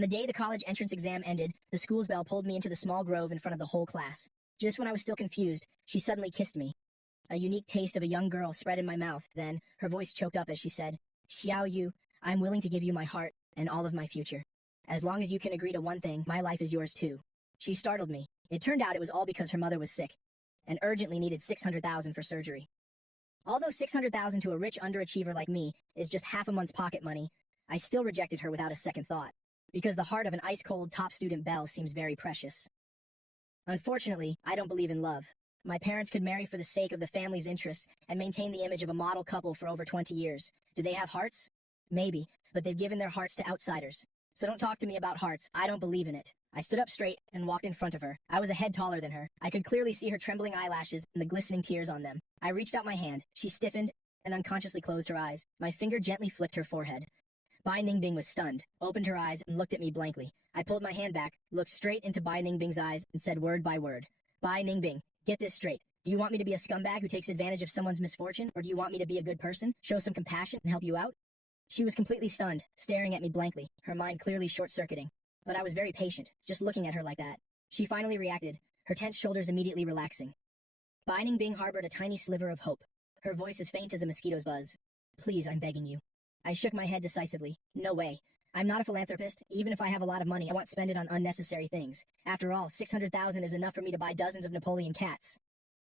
On the day the college entrance exam ended, the school's bell pulled me into the small grove in front of the whole class. Just when I was still confused, she suddenly kissed me. A unique taste of a young girl spread in my mouth, then, her voice choked up as she said, "Xiao Yu, I'm willing to give you my heart and all of my future. As long as you can agree to one thing, my life is yours too." She startled me. It turned out it was all because her mother was sick and urgently needed 600,000 for surgery. Although 600,000 to a rich underachiever like me is just half a month's pocket money, I still rejected her without a second thought, because the heart of an ice-cold top student belle seems very precious. Unfortunately, I don't believe in love. My parents could marry for the sake of the family's interests and maintain the image of a model couple for over 20 years. Do they have hearts? Maybe, but they've given their hearts to outsiders. So don't talk to me about hearts. I don't believe in it. I stood up straight and walked in front of her. I was a head taller than her. I could clearly see her trembling eyelashes and the glistening tears on them. I reached out my hand. She stiffened and unconsciously closed her eyes. My finger gently flicked her forehead. Bai Ningbing was stunned, opened her eyes, and looked at me blankly. I pulled my hand back, looked straight into Bai Ningbing's eyes, and said word by word, "Bai Ningbing, get this straight. Do you want me to be a scumbag who takes advantage of someone's misfortune, or do you want me to be a good person, show some compassion, and help you out?" She was completely stunned, staring at me blankly, her mind clearly short-circuiting. But I was very patient, just looking at her like that. She finally reacted, her tense shoulders immediately relaxing. Bai Ningbing harbored a tiny sliver of hope. Her voice as faint as a mosquito's buzz. "Please, I'm begging you." I shook my head decisively. No way. I'm not a philanthropist. Even if I have a lot of money, I won't spend it on unnecessary things. After all, 600,000 is enough for me to buy dozens of Napoleon cats.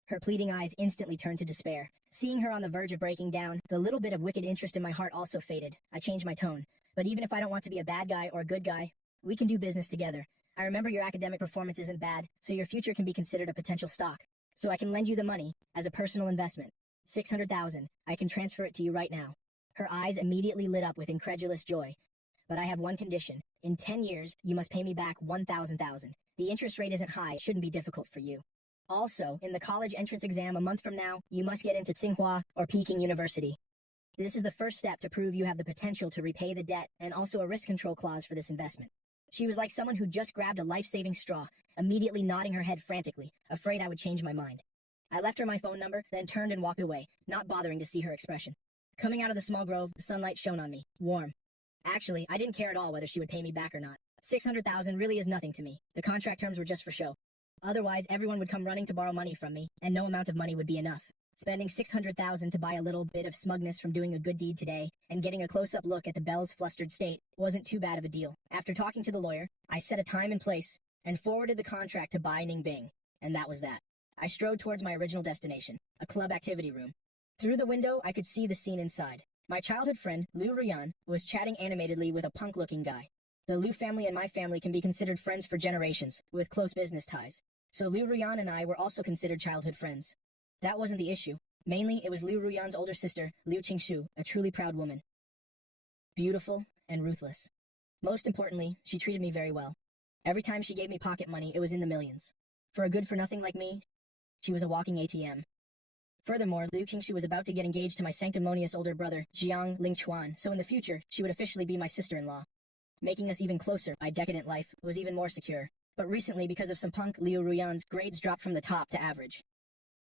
Her pleading eyes instantly turned to despair. Seeing her on the verge of breaking down, the little bit of wicked interest in my heart also faded. I changed my tone. "But even if I don't want to be a bad guy or a good guy, we can do business together. I remember your academic performance isn't bad, so your future can be considered a potential stock. So I can lend you the money as a personal investment. 600,000. I can transfer it to you right now." Her eyes immediately lit up with incredulous joy. "But I have one condition. In 10 years, you must pay me back 1,000,000. The interest rate isn't high, it shouldn't be difficult for you. Also, in the college entrance exam a month from now, you must get into Tsinghua or Peking University. This is the first step to prove you have the potential to repay the debt and also a risk control clause for this investment." She was like someone who just grabbed a life-saving straw, immediately nodding her head frantically, afraid I would change my mind. I left her my phone number, then turned and walked away, not bothering to see her expression. Coming out of the small grove, the sunlight shone on me, warm. Actually, I didn't care at all whether she would pay me back or not. 600,000 really is nothing to me. The contract terms were just for show. Otherwise, everyone would come running to borrow money from me, and no amount of money would be enough. Spending 600,000 to buy a little bit of smugness from doing a good deed today, and getting a close-up look at the belle's flustered state, wasn't too bad of a deal. After talking to the lawyer, I set a time and place, and forwarded the contract to Bai Ningbing, and that was that. I strode towards my original destination, a club activity room. Through the window, I could see the scene inside. My childhood friend, Liu Ruyan, was chatting animatedly with a punk-looking guy. The Liu family and my family can be considered friends for generations, with close business ties. So Liu Ruyan and I were also considered childhood friends. That wasn't the issue. Mainly, it was Liu Ruyan's older sister, Liu Qingshu, a truly proud woman. Beautiful and ruthless. Most importantly, she treated me very well. Every time she gave me pocket money, it was in the millions. For a good-for-nothing like me, she was a walking ATM. Furthermore, Liu Qingshu was about to get engaged to my sanctimonious older brother, Jiang Lingchuan, so in the future, she would officially be my sister-in-law. Making us even closer, my decadent life was even more secure. But recently, because of some punk Liu Ruyan's, grades dropped from the top to average.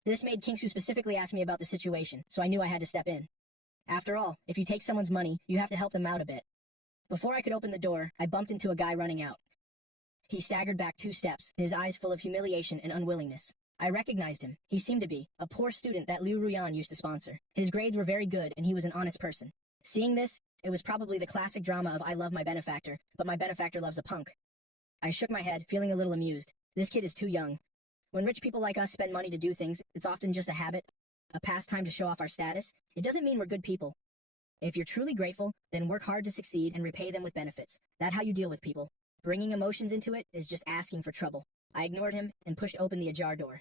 This made Qingshu specifically ask me about the situation, so I knew I had to step in. After all, if you take someone's money, you have to help them out a bit. Before I could open the door, I bumped into a guy running out. He staggered back 2 steps, his eyes full of humiliation and unwillingness. I recognized him. He seemed to be a poor student that Liu Ruyan used to sponsor. His grades were very good, and he was an honest person. Seeing this, it was probably the classic drama of I love my benefactor, but my benefactor loves a punk. I shook my head, feeling a little amused. This kid is too young. When rich people like us spend money to do things, it's often just a habit, a pastime to show off our status. It doesn't mean we're good people. If you're truly grateful, then work hard to succeed and repay them with benefits. That's how you deal with people. Bringing emotions into it is just asking for trouble. I ignored him and pushed open the ajar door.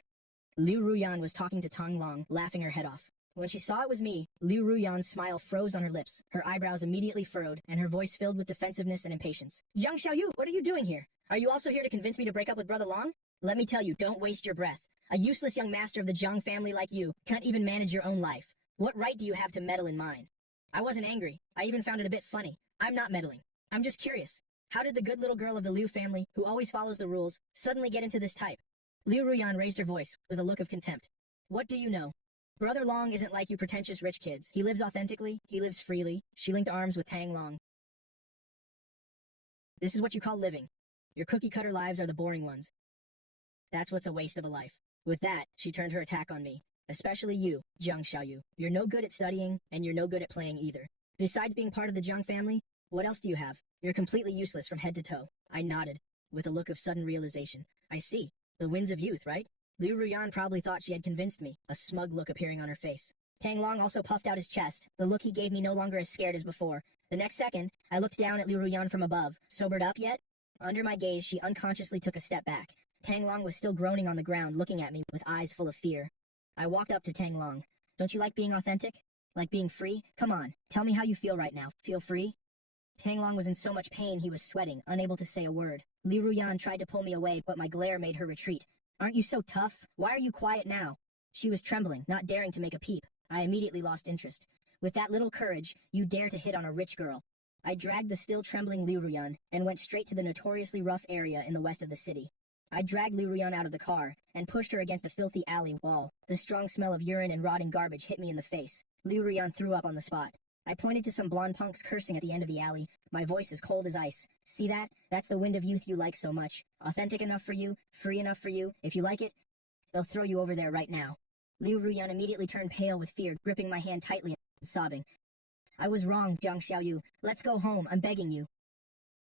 Liu Ruyan was talking to Tang Long, laughing her head off. When she saw it was me, Liu Ruyan's smile froze on her lips, her eyebrows immediately furrowed, and her voice filled with defensiveness and impatience. "Zhang Xiaoyu, what are you doing here? Are you also here to convince me to break up with Brother Long? Let me tell you, don't waste your breath. A useless young master of the Zhang family like you can't even manage your own life. What right do you have to meddle in mine?" I wasn't angry. I even found it a bit funny. I'm not meddling. I'm just curious. How did the good little girl of the Liu family, who always follows the rules, suddenly get into this type? Liu Ruyan raised her voice, with a look of contempt. "What do you know? Brother Long isn't like you pretentious rich kids. He lives authentically, he lives freely." She linked arms with Tang Long. This is what you call living. Your cookie-cutter lives are the boring ones. That's what's a waste of a life. With that, she turned her attack on me. Especially you, Jiang Xiaoyu. You're no good at studying, and you're no good at playing either. Besides being part of the Jiang family, what else do you have? You're completely useless from head to toe. I nodded, with a look of sudden realization. I see. The winds of youth, right? Liu Ruyan probably thought she had convinced me, a smug look appearing on her face. Tang Long also puffed out his chest, the look he gave me no longer as scared as before. The next second, I looked down at Liu Ruyan from above. Sobered up yet? Under my gaze, she unconsciously took a step back. Tang Long was still groaning on the ground, looking at me with eyes full of fear. I walked up to Tang Long. Don't you like being authentic? Like being free? Come on, tell me how you feel right now. Feel free? Tang Long was in so much pain he was sweating, unable to say a word. Liu Ruyan tried to pull me away, but my glare made her retreat. Aren't you so tough? Why are you quiet now? She was trembling, not daring to make a peep. I immediately lost interest. With that little courage, you dare to hit on a rich girl. I dragged the still trembling Liu Ruyan and went straight to the notoriously rough area in the west of the city. I dragged Liu Ruyan out of the car and pushed her against a filthy alley wall. The strong smell of urine and rotting garbage hit me in the face. Liu Ruyan threw up on the spot. I pointed to some blonde punks cursing at the end of the alley, my voice as cold as ice. See that? That's the wind of youth you like so much. Authentic enough for you, free enough for you. If you like it, they'll throw you over there right now. Liu Ruyan immediately turned pale with fear, gripping my hand tightly and sobbing. I was wrong, Jiang Xiaoyu. Let's go home, I'm begging you.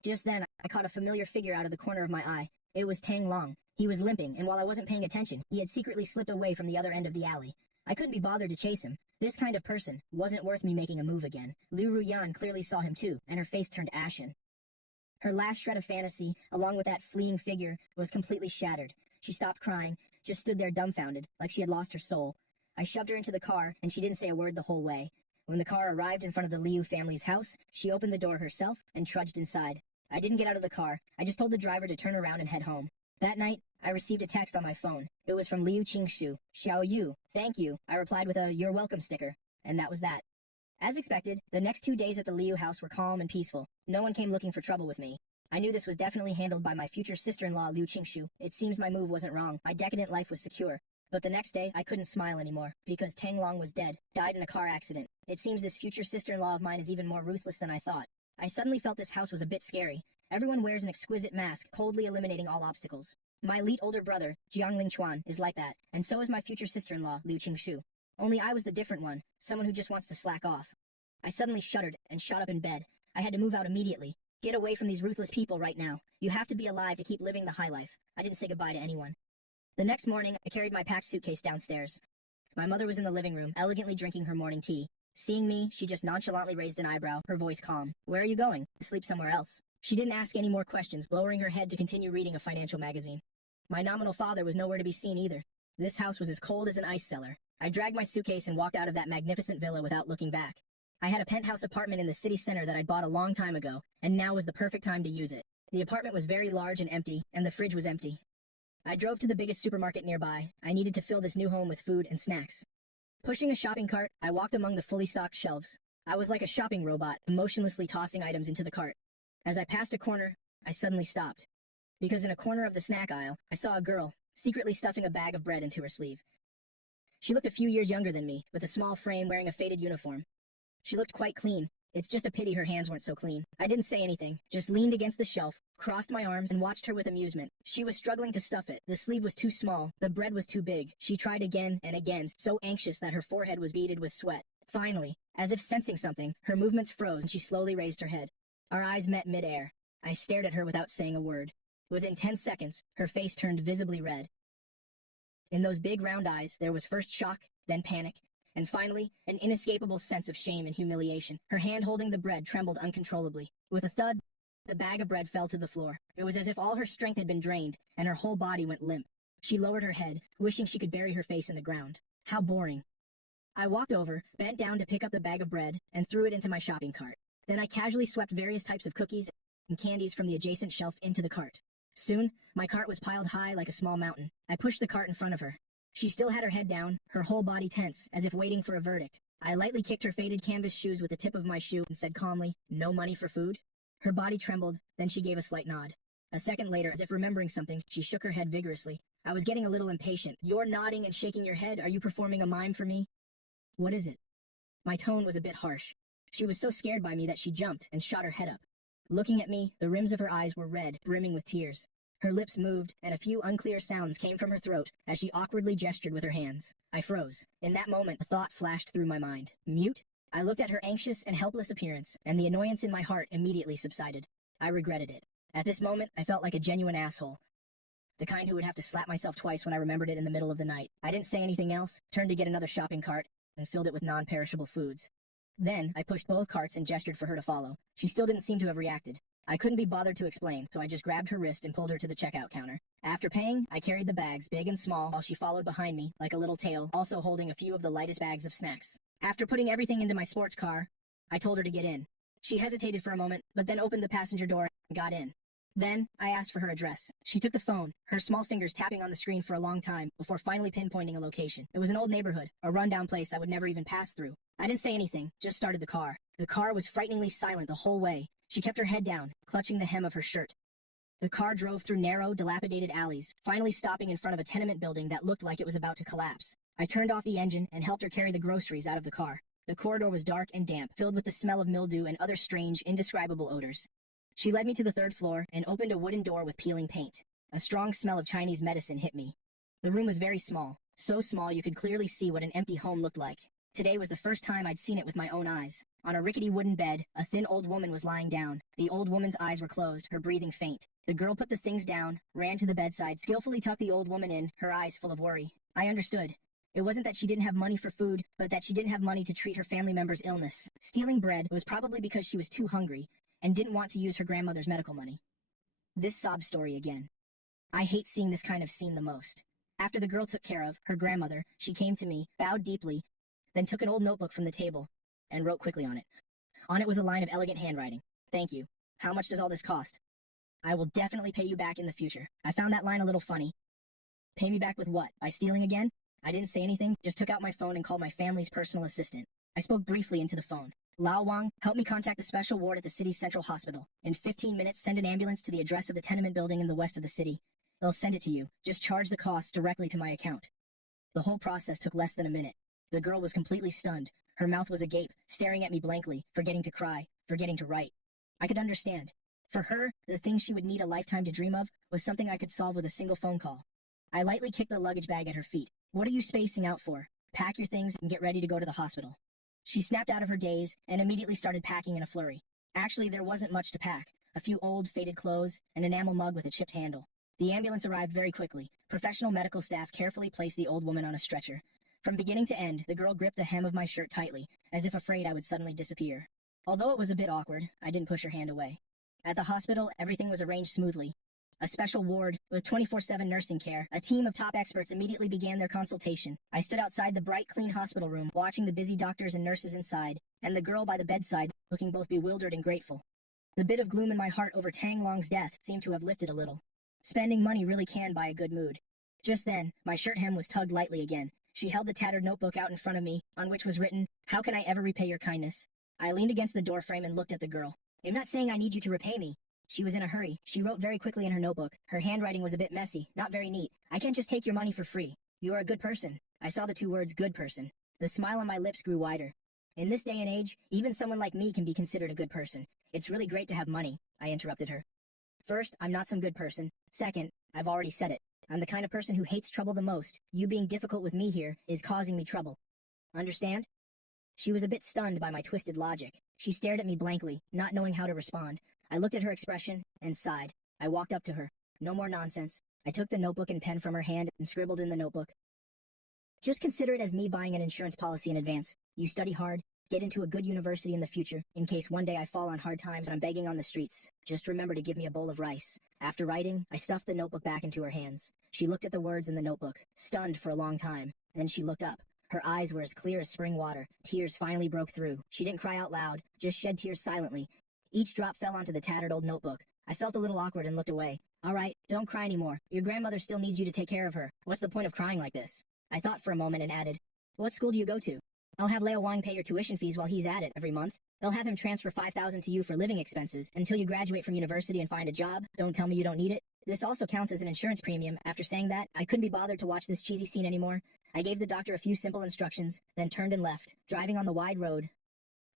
Just then, I caught a familiar figure out of the corner of my eye. It was Tang Long. He was limping, and while I wasn't paying attention, he had secretly slipped away from the other end of the alley. I couldn't be bothered to chase him. This kind of person wasn't worth me making a move again. Liu Ruyan clearly saw him too, and her face turned ashen. Her last shred of fantasy, along with that fleeing figure, was completely shattered. She stopped crying, just stood there dumbfounded, like she had lost her soul. I shoved her into the car, and she didn't say a word the whole way. When the car arrived in front of the Liu family's house, she opened the door herself and trudged inside. I didn't get out of the car. I just told the driver to turn around and head home. That night, I received a text on my phone. It was from Liu Qingshu. Xiao Yu, thank you. I replied with a "you're welcome" sticker. And that was that. As expected, the next 2 days at the Liu house were calm and peaceful. No one came looking for trouble with me. I knew this was definitely handled by my future sister-in-law, Liu Qingshu. It seems my move wasn't wrong. My decadent life was secure. But the next day, I couldn't smile anymore, because Tang Long was dead, died in a car accident. It seems this future sister-in-law of mine is even more ruthless than I thought. I suddenly felt this house was a bit scary. Everyone wears an exquisite mask, coldly eliminating all obstacles. My elite older brother, Jiang Lingchuan, is like that, and so is my future sister-in-law, Liu Qingshu. Only I was the different one, someone who just wants to slack off. I suddenly shuddered and shot up in bed. I had to move out immediately. Get away from these ruthless people right now. You have to be alive to keep living the high life. I didn't say goodbye to anyone. The next morning, I carried my packed suitcase downstairs. My mother was in the living room, elegantly drinking her morning tea. Seeing me, she just nonchalantly raised an eyebrow, her voice calm. Where are you going? To sleep somewhere else. She didn't ask any more questions, lowering her head to continue reading a financial magazine. My nominal father was nowhere to be seen either. This house was as cold as an ice cellar. I dragged my suitcase and walked out of that magnificent villa without looking back. I had a penthouse apartment in the city center that I'd bought a long time ago, and now was the perfect time to use it. The apartment was very large and empty, and the fridge was empty. I drove to the biggest supermarket nearby. I needed to fill this new home with food and snacks. Pushing a shopping cart, I walked among the fully stocked shelves. I was like a shopping robot, motionlessly tossing items into the cart. As I passed a corner, I suddenly stopped. Because in a corner of the snack aisle, I saw a girl, secretly stuffing a bag of bread into her sleeve. She looked a few years younger than me, with a small frame wearing a faded uniform. She looked quite clean. It's just a pity her hands weren't so clean. I didn't say anything, just leaned against the shelf, crossed my arms, and watched her with amusement. She was struggling to stuff it. The sleeve was too small, the bread was too big. She tried again and again, so anxious that her forehead was beaded with sweat. Finally, as if sensing something, her movements froze and she slowly raised her head. Our eyes met midair. I stared at her without saying a word. Within 10 seconds, her face turned visibly red. In those big round eyes, there was first shock, then panic, and finally, an inescapable sense of shame and humiliation. Her hand holding the bread trembled uncontrollably. With a thud, the bag of bread fell to the floor. It was as if all her strength had been drained, and her whole body went limp. She lowered her head, wishing she could bury her face in the ground. How boring. I walked over, bent down to pick up the bag of bread, and threw it into my shopping cart. Then I casually swept various types of cookies and candies from the adjacent shelf into the cart. Soon, my cart was piled high like a small mountain. I pushed the cart in front of her. She still had her head down, her whole body tense, as if waiting for a verdict. I lightly kicked her faded canvas shoes with the tip of my shoe and said calmly, "No money for food?" Her body trembled, then she gave a slight nod. A second later, as if remembering something, she shook her head vigorously. I was getting a little impatient. "You're nodding and shaking your head. Are you performing a mime for me?" "What is it?" My tone was a bit harsh. She was so scared by me that she jumped and shot her head up. Looking at me, the rims of her eyes were red, brimming with tears. Her lips moved, and a few unclear sounds came from her throat as she awkwardly gestured with her hands. I froze. In that moment, a thought flashed through my mind. Mute? I looked at her anxious and helpless appearance, and the annoyance in my heart immediately subsided. I regretted it. At this moment, I felt like a genuine asshole. The kind who would have to slap myself twice when I remembered it in the middle of the night. I didn't say anything else, turned to get another shopping cart, and filled it with non-perishable foods. Then, I pushed both carts and gestured for her to follow. She still didn't seem to have reacted. I couldn't be bothered to explain, so I just grabbed her wrist and pulled her to the checkout counter. After paying, I carried the bags, big and small, while she followed behind me, like a little tail, also holding a few of the lightest bags of snacks. After putting everything into my sports car, I told her to get in. She hesitated for a moment, but then opened the passenger door and got in. Then, I asked for her address. She took the phone, her small fingers tapping on the screen for a long time, before finally pinpointing a location. It was an old neighborhood, a rundown place I would never even pass through. I didn't say anything, just started the car. The car was frighteningly silent the whole way. She kept her head down, clutching the hem of her shirt. The car drove through narrow, dilapidated alleys, finally stopping in front of a tenement building that looked like it was about to collapse. I turned off the engine and helped her carry the groceries out of the car. The corridor was dark and damp, filled with the smell of mildew and other strange, indescribable odors. She led me to the third floor and opened a wooden door with peeling paint. A strong smell of Chinese medicine hit me. The room was very small, so small you could clearly see what an empty home looked like. Today was the first time I'd seen it with my own eyes. On a rickety wooden bed, a thin old woman was lying down. The old woman's eyes were closed, her breathing faint. The girl put the things down, ran to the bedside, skillfully tucked the old woman in, her eyes full of worry. I understood. It wasn't that she didn't have money for food, but that she didn't have money to treat her family member's illness. Stealing bread was probably because she was too hungry and didn't want to use her grandmother's medical money. This sob story again. I hate seeing this kind of scene the most. After the girl took care of her grandmother, she came to me, bowed deeply, then took an old notebook from the table and wrote quickly on it. On it was a line of elegant handwriting. Thank you. How much does all this cost? I will definitely pay you back in the future. I found that line a little funny. Pay me back with what? By stealing again? I didn't say anything, just took out my phone and called my family's personal assistant. I spoke briefly into the phone. Lao Wang, help me contact the special ward at the city's central hospital. In 15 minutes, send an ambulance to the address of the tenement building in the west of the city. They'll send it to you. Just charge the costs directly to my account. The whole process took less than a minute. The girl was completely stunned. Her mouth was agape, staring at me blankly, forgetting to cry, forgetting to write. I could understand. For her, the thing she would need a lifetime to dream of was something I could solve with a single phone call. I lightly kicked the luggage bag at her feet. What are you spacing out for? Pack your things and get ready to go to the hospital. She snapped out of her daze and immediately started packing in a flurry. Actually, there wasn't much to pack. A few old, faded clothes, an enamel mug with a chipped handle. The ambulance arrived very quickly. Professional medical staff carefully placed the old woman on a stretcher. From beginning to end, the girl gripped the hem of my shirt tightly, as if afraid I would suddenly disappear. Although it was a bit awkward, I didn't push her hand away. At the hospital, everything was arranged smoothly. A special ward with 24/7 nursing care. A team of top experts immediately began their consultation. I stood outside the bright, clean hospital room, watching the busy doctors and nurses inside, and the girl by the bedside, looking both bewildered and grateful. The bit of gloom in my heart over Tang Long's death seemed to have lifted a little. Spending money really can buy a good mood. Just then, my shirt hem was tugged lightly again. She held the tattered notebook out in front of me, on which was written, "How can I ever repay your kindness?" I leaned against the doorframe and looked at the girl. "I'm not saying I need you to repay me." She was in a hurry. She wrote very quickly in her notebook. Her handwriting was a bit messy, not very neat. "I can't just take your money for free. You are a good person." I saw the two words, good person. The smile on my lips grew wider. In this day and age, even someone like me can be considered a good person. It's really great to have money, I interrupted her. First, I'm not some good person. Second, I've already said it. I'm the kind of person who hates trouble the most. You being difficult with me here is causing me trouble. Understand? She was a bit stunned by my twisted logic. She stared at me blankly, not knowing how to respond. I looked at her expression and sighed. I walked up to her. No more nonsense. I took the notebook and pen from her hand and scribbled in the notebook. Just consider it as me buying an insurance policy in advance. You study hard, get into a good university in the future, in case one day I fall on hard times and I'm begging on the streets. Just remember to give me a bowl of rice. After writing, I stuffed the notebook back into her hands. She looked at the words in the notebook, stunned for a long time. Then she looked up. Her eyes were as clear as spring water. Tears finally broke through. She didn't cry out loud, just shed tears silently. Each drop fell onto the tattered old notebook. I felt a little awkward and looked away. All right, don't cry anymore. Your grandmother still needs you to take care of her. What's the point of crying like this? I thought for a moment and added, what school do you go to? I'll have Leo Wang pay your tuition fees while he's at it every month. They'll have him transfer $5,000 to you for living expenses until you graduate from university and find a job. Don't tell me you don't need it. This also counts as an insurance premium. After saying that, I couldn't be bothered to watch this cheesy scene anymore. I gave the doctor a few simple instructions, then turned and left. Driving on the wide road,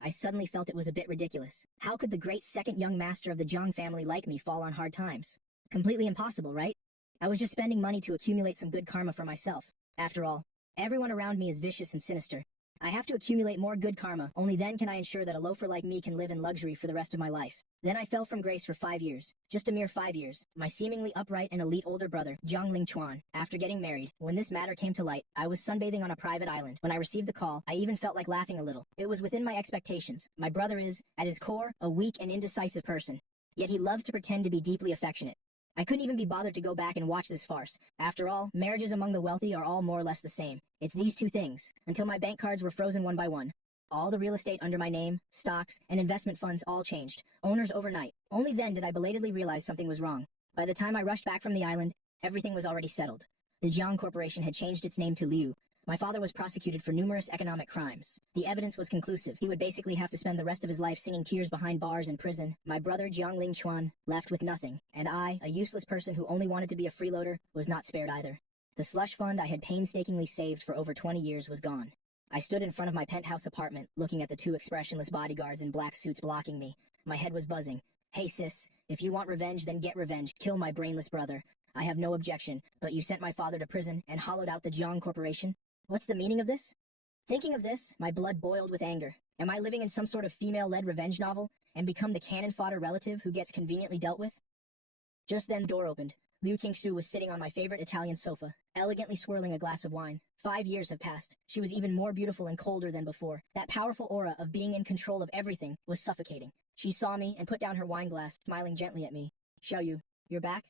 I suddenly felt it was a bit ridiculous. How could the great second young master of the Jiang family like me fall on hard times? Completely impossible, right? I was just spending money to accumulate some good karma for myself. After all, everyone around me is vicious and sinister. I have to accumulate more good karma, only then can I ensure that a loafer like me can live in luxury for the rest of my life. Then I fell from grace for 5 years. Just a mere 5 years. My seemingly upright and elite older brother, Jiang Lingchuan, after getting married. When this matter came to light, I was sunbathing on a private island. When I received the call, I even felt like laughing a little. It was within my expectations. My brother is, at his core, a weak and indecisive person. Yet he loves to pretend to be deeply affectionate. I couldn't even be bothered to go back and watch this farce. After all, marriages among the wealthy are all more or less the same. It's these two things, until my bank cards were frozen one by one. All the real estate under my name, stocks, and investment funds all changed. Owners overnight. Only then did I belatedly realize something was wrong. By the time I rushed back from the island, everything was already settled. The Jiang Corporation had changed its name to Liu. My father was prosecuted for numerous economic crimes. The evidence was conclusive. He would basically have to spend the rest of his life singing tears behind bars in prison. My brother, Jiang Lingchuan, left with nothing. And I, a useless person who only wanted to be a freeloader, was not spared either. The slush fund I had painstakingly saved for over 20 years was gone. I stood in front of my penthouse apartment, looking at the two expressionless bodyguards in black suits blocking me. My head was buzzing. Hey sis, if you want revenge, then get revenge. Kill my brainless brother. I have no objection, but you sent my father to prison and hollowed out the Jiang Corporation? What's the meaning of this? Thinking of this, my blood boiled with anger. Am I living in some sort of female-led revenge novel and become the cannon fodder relative who gets conveniently dealt with? Just then the door opened. Liu Qingsu was sitting on my favorite Italian sofa, elegantly swirling a glass of wine. 5 years have passed. She was even more beautiful and colder than before. That powerful aura of being in control of everything was suffocating. She saw me and put down her wine glass, smiling gently at me. Xiaoyu, you're back?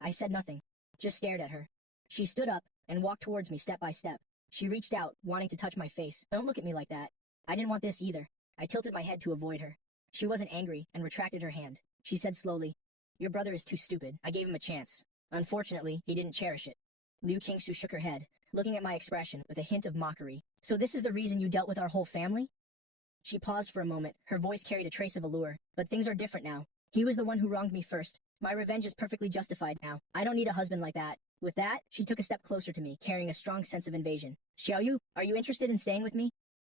I said nothing, just stared at her. She stood up and walked towards me step by step. She reached out, wanting to touch my face. Don't look at me like that. I didn't want this either. I tilted my head to avoid her. She wasn't angry and retracted her hand. She said slowly, your brother is too stupid. I gave him a chance. Unfortunately, he didn't cherish it. Liu Qingsu shook her head, looking at my expression with a hint of mockery. So this is the reason you dealt with our whole family? She paused for a moment. Her voice carried a trace of allure. But things are different now. He was the one who wronged me first. My revenge is perfectly justified now. I don't need a husband like that. With that, she took a step closer to me, carrying a strong sense of invasion. Xiaoyu, are you interested in staying with me?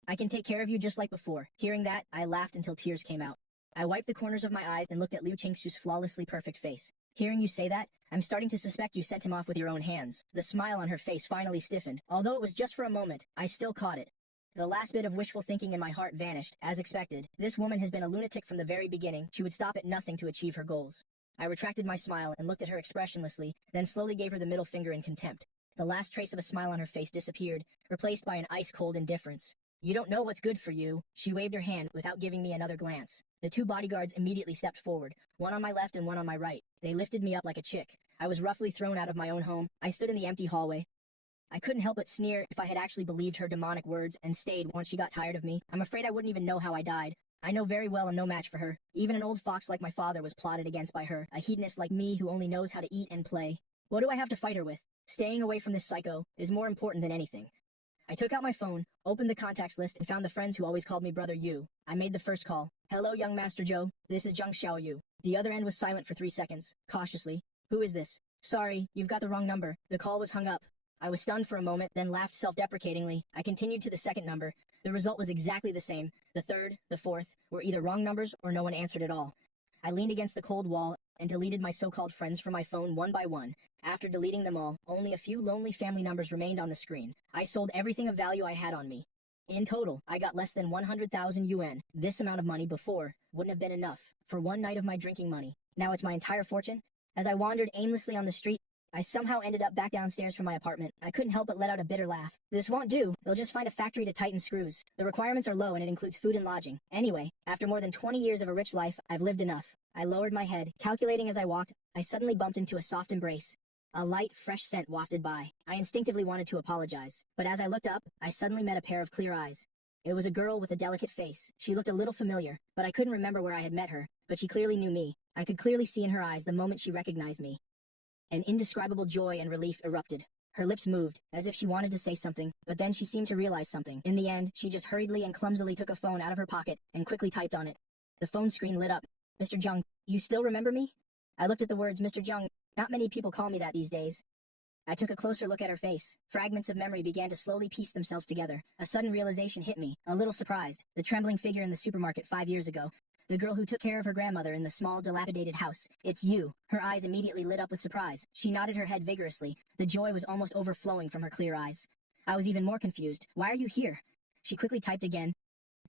I can take care of you just like before. Hearing that, I laughed until tears came out. I wiped the corners of my eyes and looked at Liu Qingsu's flawlessly perfect face. Hearing you say that, I'm starting to suspect you sent him off with your own hands. The smile on her face finally stiffened. Although it was just for a moment, I still caught it. The last bit of wishful thinking in my heart vanished, as expected. This woman has been a lunatic from the very beginning. She would stop at nothing to achieve her goals. I retracted my smile and looked at her expressionlessly, then slowly gave her the middle finger in contempt. The last trace of a smile on her face disappeared, replaced by an ice-cold indifference. You don't know what's good for you. She waved her hand without giving me another glance. The two bodyguards immediately stepped forward, one on my left and one on my right. They lifted me up like a chick. I was roughly thrown out of my own home. I stood in the empty hallway. I couldn't help but sneer if I had actually believed her demonic words and stayed once she got tired of me. I'm afraid I wouldn't even know how I died. I know very well I'm no match for her. Even an old fox like my father was plotted against by her, a hedonist like me who only knows how to eat and play. What do I have to fight her with? Staying away from this psycho is more important than anything. I took out my phone, opened the contacts list, and found the friends who always called me Brother Yu. I made the first call. Hello, young Master Zhou. This is Zheng Xiaoyu. The other end was silent for 3 seconds, cautiously. Who is this? Sorry, you've got the wrong number. The call was hung up. I was stunned for a moment, then laughed self-deprecatingly. I continued to the second number. The result was exactly the same. The third, the fourth, were either wrong numbers or no one answered at all. I leaned against the cold wall and deleted my so-called friends from my phone one by one. After deleting them all, only a few lonely family numbers remained on the screen. I sold everything of value I had on me. In total, I got less than 100,000 yuan. This amount of money before wouldn't have been enough for one night of my drinking money. Now it's my entire fortune. As I wandered aimlessly on the street, I somehow ended up back downstairs from my apartment. I couldn't help but let out a bitter laugh. This won't do. They'll just find a factory to tighten screws. The requirements are low and it includes food and lodging. Anyway, after more than 20 years of a rich life, I've lived enough. I lowered my head, calculating as I walked. I suddenly bumped into a soft embrace. A light, fresh scent wafted by. I instinctively wanted to apologize, but as I looked up, I suddenly met a pair of clear eyes. It was a girl with a delicate face. She looked a little familiar, but I couldn't remember where I had met her. But she clearly knew me. I could clearly see in her eyes the moment she recognized me. An indescribable joy and relief erupted. Her lips moved, as if she wanted to say something, but then she seemed to realize something. In the end, she just hurriedly and clumsily took a phone out of her pocket and quickly typed on it. The phone screen lit up. Mr. Zheng, you still remember me? I looked at the words Mr. Zheng. Not many people call me that these days. I took a closer look at her face. Fragments of memory began to slowly piece themselves together. A sudden realization hit me, a little surprised. The trembling figure in the supermarket 5 years ago. The girl who took care of her grandmother in the small, dilapidated house. It's you. Her eyes immediately lit up with surprise. She nodded her head vigorously. The joy was almost overflowing from her clear eyes. I was even more confused. Why are you here? She quickly typed again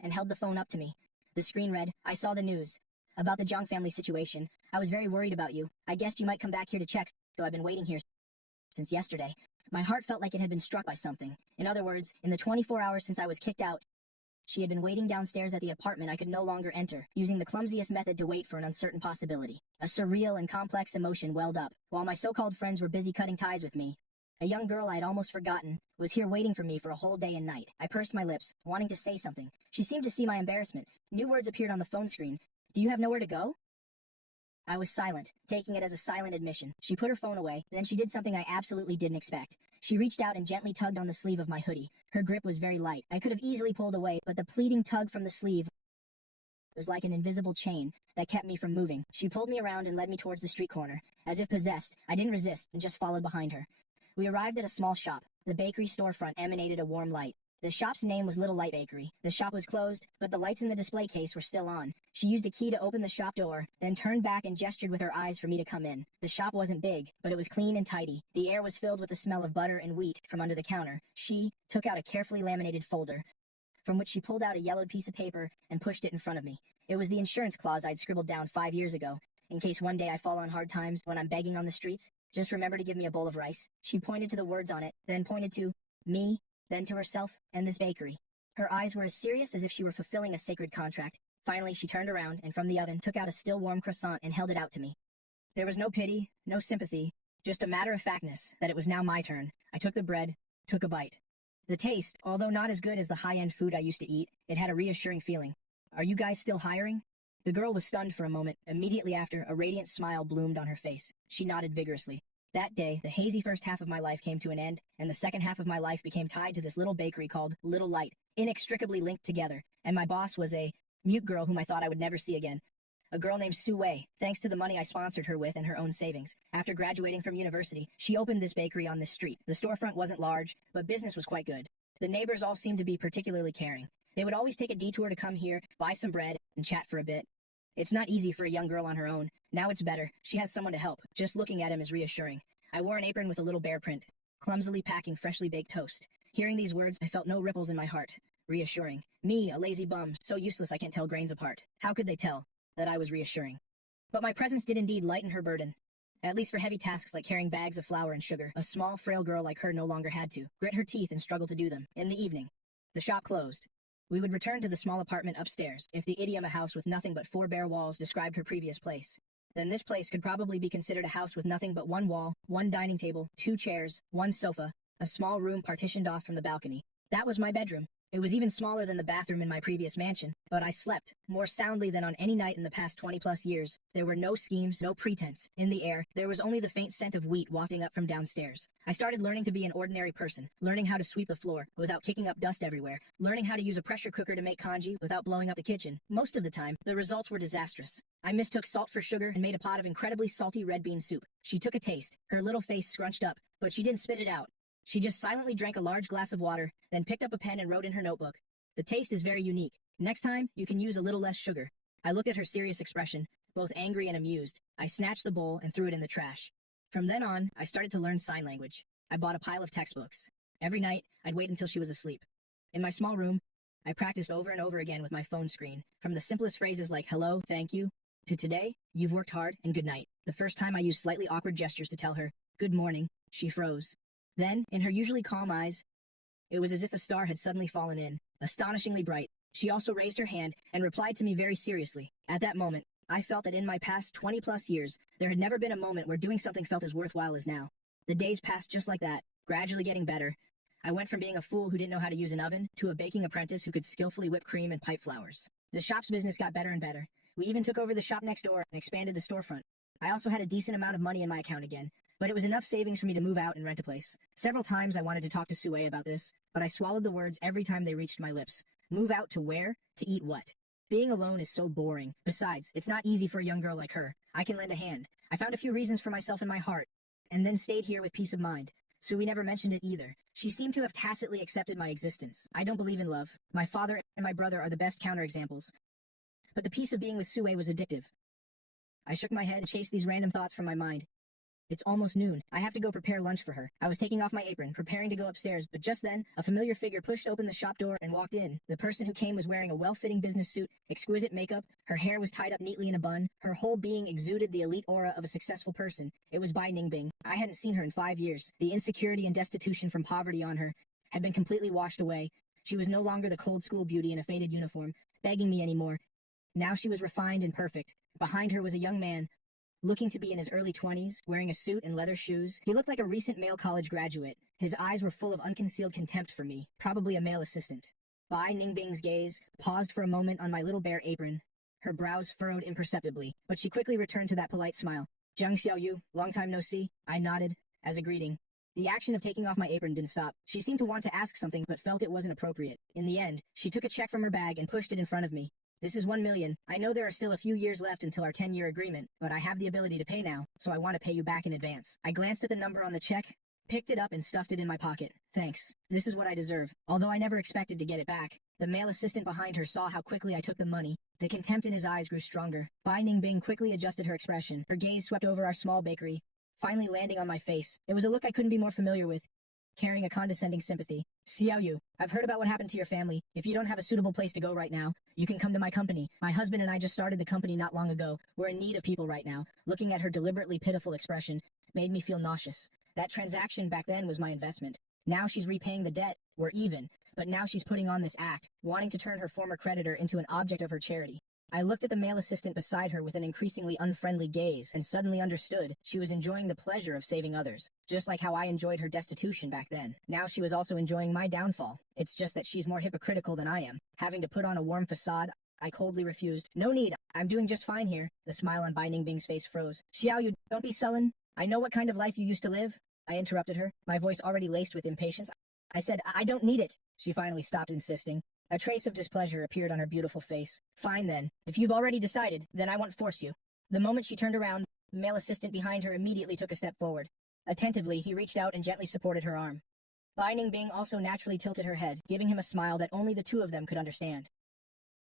and held the phone up to me. The screen read, I saw the news. About the Jong family situation. I was very worried about you. I guessed you might come back here to check, so I've been waiting here since yesterday. My heart felt like it had been struck by something. In other words, in the 24 hours since I was kicked out, she had been waiting downstairs at the apartment I could no longer enter, using the clumsiest method to wait for an uncertain possibility. A surreal and complex emotion welled up, while my so-called friends were busy cutting ties with me. A young girl I had almost forgotten was here waiting for me for a whole day and night. I pursed my lips, wanting to say something. She seemed to see my embarrassment. New words appeared on the phone screen. Do you have nowhere to go? I was silent, taking it as a silent admission. She put her phone away, then she did something I absolutely didn't expect. She reached out and gently tugged on the sleeve of my hoodie. Her grip was very light. I could have easily pulled away, but the pleading tug from the sleeve was like an invisible chain that kept me from moving. She pulled me around and led me towards the street corner. As if possessed, I didn't resist and just followed behind her. We arrived at a small shop. The bakery storefront emanated a warm light. The shop's name was Little Light Bakery. The shop was closed, but the lights in the display case were still on. She used a key to open the shop door, then turned back and gestured with her eyes for me to come in. The shop wasn't big, but it was clean and tidy. The air was filled with the smell of butter and wheat from under the counter. She took out a carefully laminated folder, from which she pulled out a yellowed piece of paper and pushed it in front of me. It was the insurance clause I'd scribbled down 5 years ago. In case one day I fall on hard times when I'm begging on the streets, just remember to give me a bowl of rice. She pointed to the words on it, then pointed to me, then to herself and this bakery. Her eyes were as serious as if she were fulfilling a sacred contract. Finally, she turned around and from the oven took out a still warm croissant and held it out to me. There was no pity, no sympathy, just a matter-of-factness that it was now my turn. I took the bread, took a bite. The taste, although not as good as the high-end food I used to eat, it had a reassuring feeling. Are you guys still hiring? The girl was stunned for a moment. Immediately after, a radiant smile bloomed on her face. She nodded vigorously. That day, the hazy first half of my life came to an end, and the second half of my life became tied to this little bakery called Little Light, inextricably linked together, and my boss was a mute girl whom I thought I would never see again. A girl named Sue Wei, thanks to the money I sponsored her with and her own savings. After graduating from university, she opened this bakery on this street. The storefront wasn't large, but business was quite good. The neighbors all seemed to be particularly caring. They would always take a detour to come here, buy some bread, and chat for a bit. It's not easy for a young girl on her own. Now it's better. She has someone to help. Just looking at him is reassuring. I wore an apron with a little bear print, clumsily packing freshly baked toast. Hearing these words, I felt no ripples in my heart. Reassuring. Me, a lazy bum, so useless I can't tell grains apart. How could they tell that I was reassuring? But my presence did indeed lighten her burden. At least for heavy tasks like carrying bags of flour and sugar, a small, frail girl like her no longer had to grit her teeth and struggle to do them. In the evening, the shop closed. We would return to the small apartment upstairs, if the idiom a house with nothing but 4 bare walls described her previous place. Then this place could probably be considered a house with nothing but 1 wall, 1 dining table, 2 chairs, 1 sofa, a small room partitioned off from the balcony. That was my bedroom. It was even smaller than the bathroom in my previous mansion, but I slept more soundly than on any night in the past 20+ years. There were no schemes, no pretense. In the air, there was only the faint scent of wheat wafting up from downstairs. I started learning to be an ordinary person, learning how to sweep the floor without kicking up dust everywhere, learning how to use a pressure cooker to make congee without blowing up the kitchen. Most of the time, the results were disastrous. I mistook salt for sugar and made a pot of incredibly salty red bean soup. She took a taste, her little face scrunched up, but she didn't spit it out. She just silently drank a large glass of water, then picked up a pen and wrote in her notebook. The taste is very unique. Next time, you can use a little less sugar. I looked at her serious expression, both angry and amused. I snatched the bowl and threw it in the trash. From then on, I started to learn sign language. I bought a pile of textbooks. Every night, I'd wait until she was asleep. In my small room, I practiced over and over again with my phone screen, from the simplest phrases like hello, thank you, to today, you've worked hard, and good night. The first time I used slightly awkward gestures to tell her, good morning, she froze. Then, in her usually calm eyes, it was as if a star had suddenly fallen in, astonishingly bright. She also raised her hand and replied to me very seriously. At that moment, I felt that in my past 20+ years, there had never been a moment where doing something felt as worthwhile as now. The days passed just like that, gradually getting better. I went from being a fool who didn't know how to use an oven to a baking apprentice who could skillfully whip cream and pipe flowers. The shop's business got better and better. We even took over the shop next door and expanded the storefront. I also had a decent amount of money in my account again, but it was enough savings for me to move out and rent a place. Several times I wanted to talk to Sue about this, but I swallowed the words every time they reached my lips. Move out to where? To eat what? Being alone is so boring. Besides, it's not easy for a young girl like her. I can lend a hand. I found a few reasons for myself in my heart, and then stayed here with peace of mind. Sui never mentioned it either. She seemed to have tacitly accepted my existence. I don't believe in love. My father and my brother are the best counterexamples. But the peace of being with Sue was addictive. I shook my head and chased these random thoughts from my mind. It's almost noon. I have to go prepare lunch for her. I was taking off my apron, preparing to go upstairs, but just then, a familiar figure pushed open the shop door and walked in. The person who came was wearing a well-fitting business suit, exquisite makeup, her hair was tied up neatly in a bun, her whole being exuded the elite aura of a successful person. It was Bai Ningbing. I hadn't seen her in 5 years. The insecurity and destitution from poverty on her had been completely washed away. She was no longer the cold school beauty in a faded uniform, begging me anymore. Now she was refined and perfect. Behind her was a young man, looking to be in his early 20s, wearing a suit and leather shoes. He looked like a recent male college graduate. His eyes were full of unconcealed contempt for me, probably a male assistant. Bai Ningbing's gaze paused for a moment on my little bare apron. Her brows furrowed imperceptibly, but she quickly returned to that polite smile. Jiang Xiaoyu, long time no see. I nodded, as a greeting. The action of taking off my apron didn't stop. She seemed to want to ask something, but felt it wasn't appropriate. In the end, she took a check from her bag and pushed it in front of me. This is 1 million. I know there are still a few years left until our 10-year agreement, but I have the ability to pay now, so I want to pay you back in advance. I glanced at the number on the check, picked it up and stuffed it in my pocket. Thanks. This is what I deserve. Although I never expected to get it back. The male assistant behind her saw how quickly I took the money. The contempt in his eyes grew stronger. Bai Ningbing quickly adjusted her expression. Her gaze swept over our small bakery, finally landing on my face. It was a look I couldn't be more familiar with, carrying a condescending sympathy. Xiaoyu, I've heard about what happened to your family. If you don't have a suitable place to go right now, you can come to my company. My husband and I just started the company not long ago. We're in need of people right now. Looking at her deliberately pitiful expression made me feel nauseous. That transaction back then was my investment. Now she's repaying the debt. We're even. But now she's putting on this act, wanting to turn her former creditor into an object of her charity. I looked at the male assistant beside her with an increasingly unfriendly gaze and suddenly understood she was enjoying the pleasure of saving others, just like how I enjoyed her destitution back then. Now she was also enjoying my downfall. It's just that she's more hypocritical than I am. Having to put on a warm facade, I coldly refused. No need, I'm doing just fine here. The smile on Bai Ningbing's face froze. Xiaoyu, don't be sullen. I know what kind of life you used to live. I interrupted her, my voice already laced with impatience. I said, I don't need it. She finally stopped insisting. A trace of displeasure appeared on her beautiful face. Fine then. If you've already decided, then I won't force you. The moment she turned around, the male assistant behind her immediately took a step forward. Attentively, he reached out and gently supported her arm. Bai Ningbing also naturally tilted her head, giving him a smile that only the two of them could understand.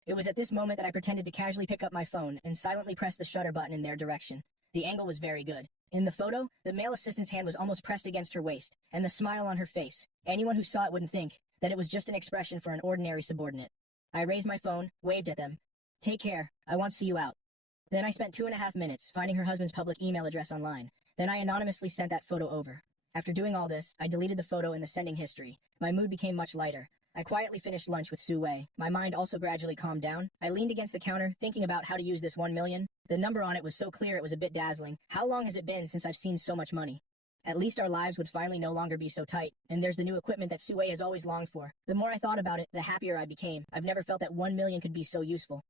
It was at this moment that I pretended to casually pick up my phone and silently press the shutter button in their direction. The angle was very good. In the photo, the male assistant's hand was almost pressed against her waist, and the smile on her face. Anyone who saw it wouldn't think that it was just an expression for an ordinary subordinate. I raised my phone, waved at them. Take care. I won't see you out. Then I spent 2.5 minutes finding her husband's public email address online. Then I anonymously sent that photo over. After doing all this, I deleted the photo in the sending history. My mood became much lighter. I quietly finished lunch with Su Wei. My mind also gradually calmed down. I leaned against the counter, thinking about how to use this 1 million. The number on it was so clear it was a bit dazzling. How long has it been since I've seen so much money? At least our lives would finally no longer be so tight, and there's the new equipment that Su Wei has always longed for. The more I thought about it, the happier I became. I've never felt that 1 million could be so useful.